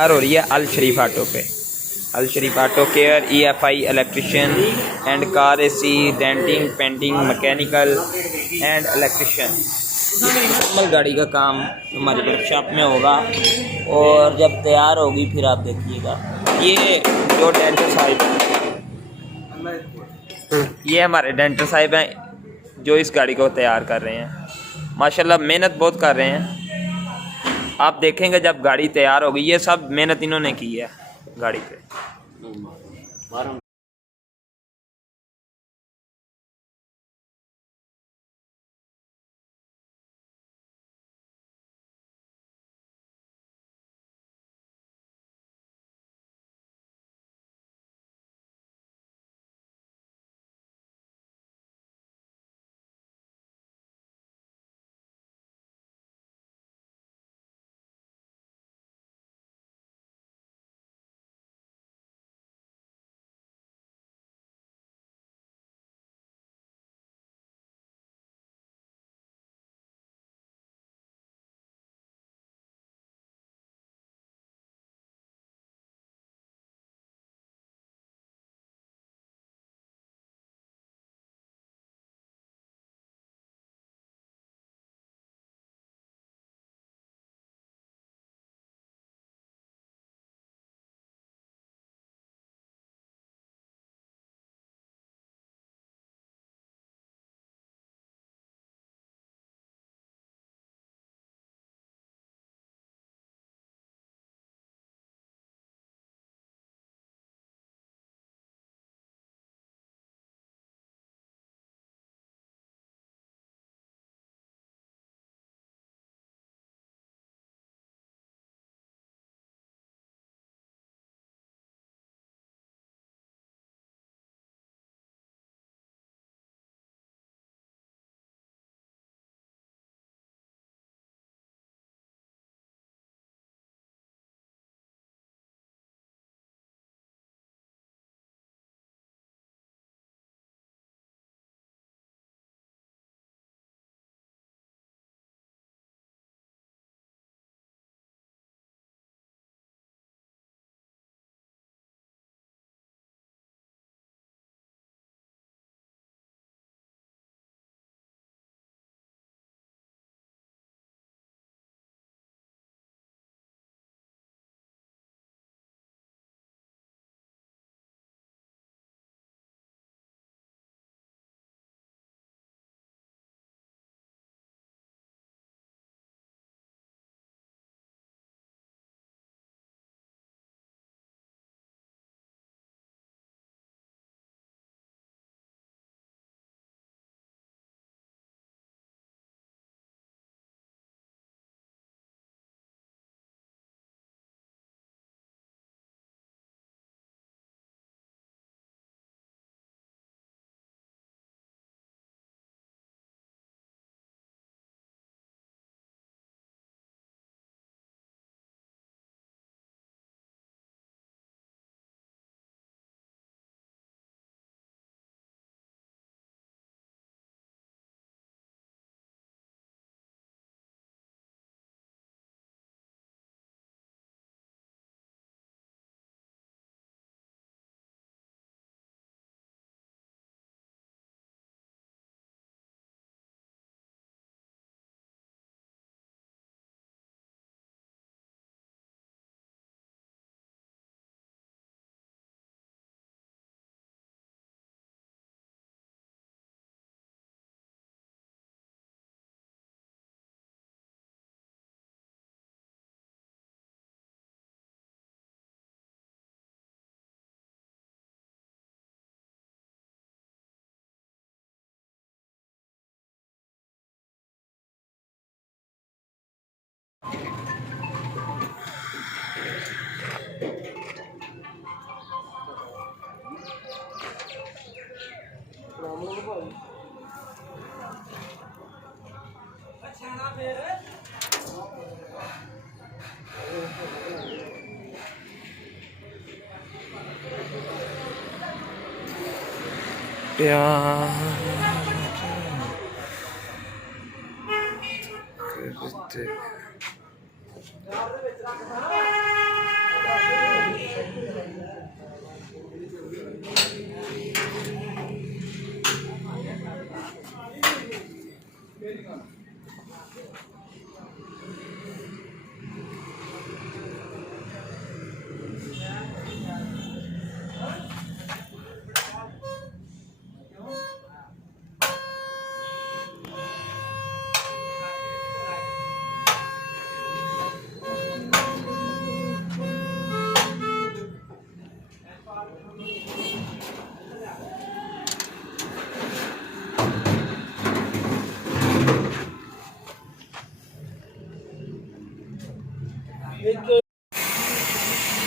तैयार हो रही है अल शरीफ ऑटो पे। Al Sharif auto care EFI electrician and car AC denting painting mechanical and electrician. मुकम्मल गाड़ी का काम हमारी वर्कशॉप में होगा और जब तैयार होगी फिर आप देखिएगा। ये जो डेंटर साहिब, ये हमारे डेंटर साहिब हैं जो इस गाड़ी को तैयार कर रहे हैं। माशाल्लाह मेहनत बहुत कर रहे हैं। आप देखेंगे जब गाड़ी तैयार होगी, ये सब मेहनत इन्होंने की है गाड़ी पे।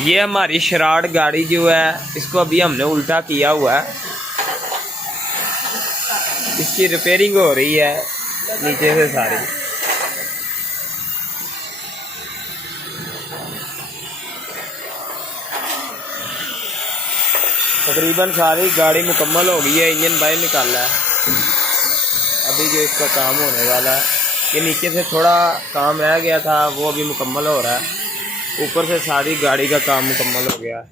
ये हमारी शराट गाड़ी जो है इसको अभी हमने उल्टा किया हुआ है, इसकी रिपेयरिंग हो रही है नीचे से सारी। तकरीबन सारी गाड़ी मुकम्मल हो गई है, इंजन बाहर निकाला है। अभी जो इसका काम होने वाला है, ये नीचे से थोड़ा काम रह गया था, वो अभी मुकम्मल हो रहा है। ऊपर से सारी गाड़ी का काम मुकम्मल हो गया है।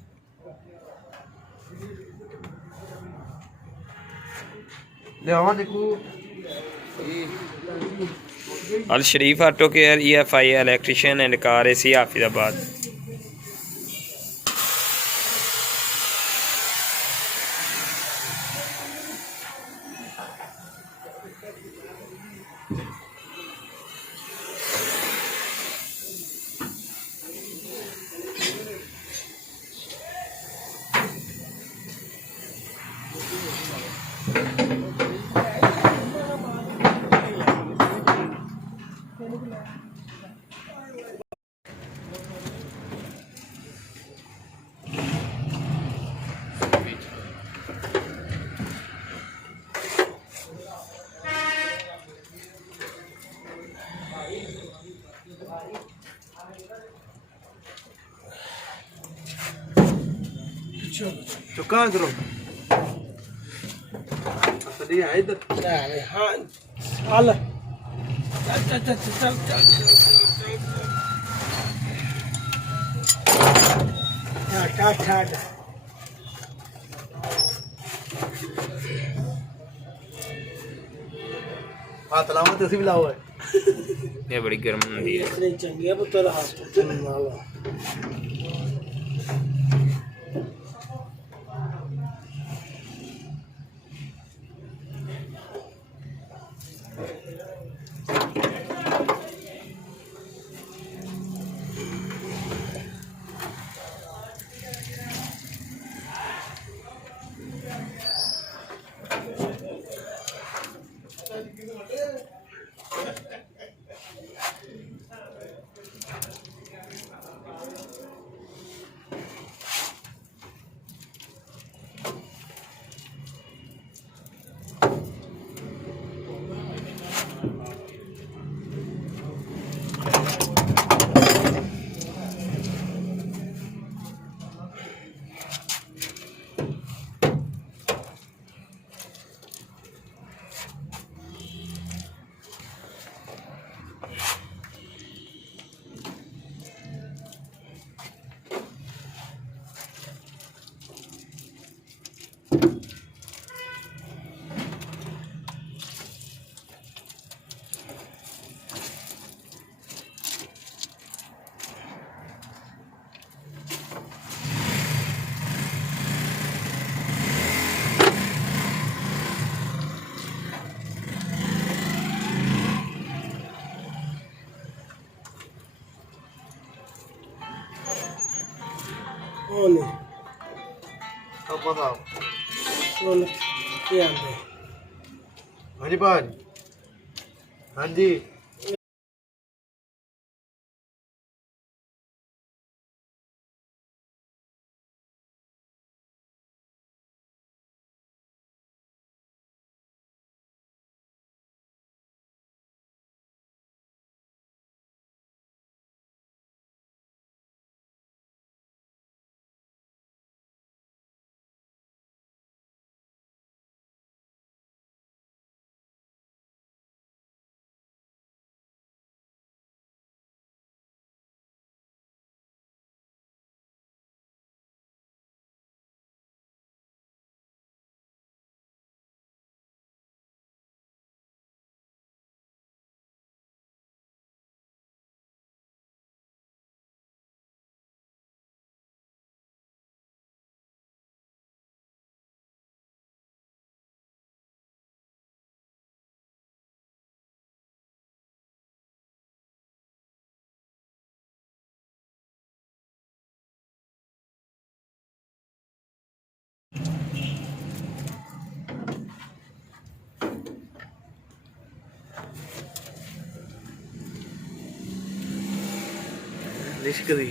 Al Sharif auto care EFI electrician and car AC Hafizabad. चुका इधर असली है इधर हाँ चल चल चल चल चल चल चल हाथ लाओ तो भी लाओ ये बड़ी गर्म होती है। चंगी पुत्र हाथ नाल बोलो अब बताओ। बोलो क्या है हाँ जी भाजी, हाँ जी। लिश्क दी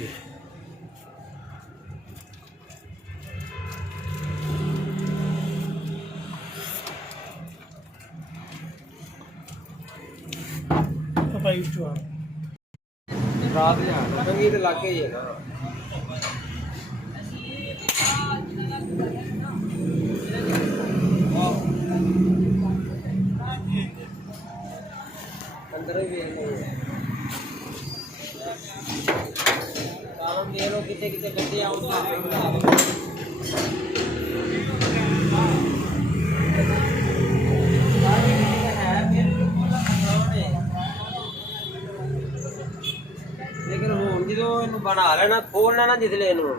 ਰਾਤ ਜਾਣਾ ਕੰਗੀ ਤੇ ਲੱਗੇ ਹੀ ਹੈ ਨਾ ਅੰਦਰ ਹੀ ਵੇਖ ਲਓ ਕੰਮ ਦੇ ਲੋ ਕਿਤੇ ਕਿਤੇ ਗੱਡੇ ਆਉਂਦੇ ਲੇਕਿਨ ਹੁਣ ਜਦੋਂ ਇਹਨੂੰ ਬਣਾ ਲੈਣਾ ਖੋਲਣਾ ਨਾ ਜਿਸਲੇ ਇਹਨੂੰ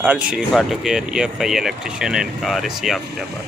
Al Sharif Auto Care, EFI Electrician and Car AC Afterabad.